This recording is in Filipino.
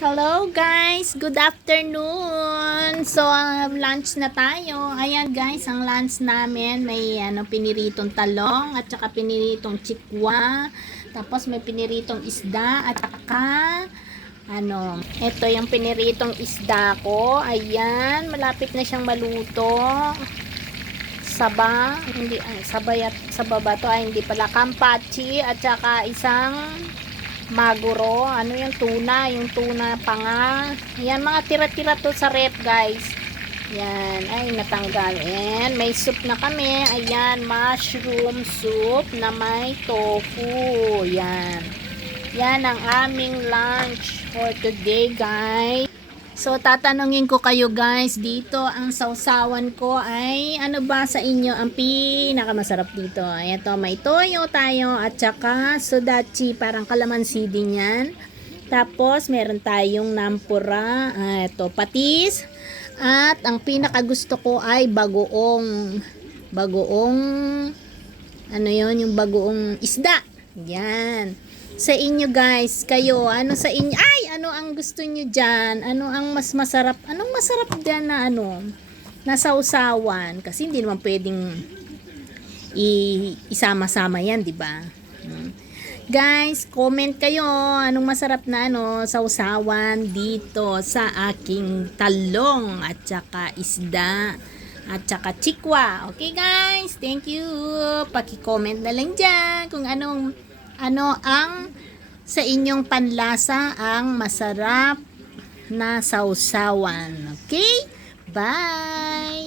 Hello guys, good afternoon. So lunch na tayo. Ayan guys, ang lunch namin may piniritong talong at saka piniritong chikwa. Tapos may piniritong isda at saka ito yung piniritong isda ko. Ayan, malapit na siyang maluto. Saba, hindi sa baba to ay hindi pala kampachi at saka isang maguro, yung tuna panga. Yan, mga tira-tira to sa rep guys. Yan, ay natanggal. And may soup na kami. Ayan, mushroom soup na may tofu. Yan. Yan ang aming lunch for today guys. So, tatanungin ko kayo guys, dito ang sausawan ko ay ano ba sa inyo ang pinakamasarap dito? Ito, may toyo tayo at saka sudachi, parang kalamansi din yan. Tapos, meron tayong nampura, ito, patis. At ang pinakagusto ko ay bagoong, yung bagoong isda. Yan. Sa inyo guys, kayo, ano sa inyo? Ay, ano ang gusto niyo diyan? Ano ang mas masarap? Anong masarap diyan na na sausawan? Kasi hindi naman pwedeng isama-sama 'yan, 'di ba? Guys, comment kayo anong masarap na sausawan dito sa aking talong at saka isda at saka chikwa. Okay guys, thank you. Paki-comment na lang diyan kung ano ang sa inyong panlasa ang masarap na sausawan. Okay? Bye!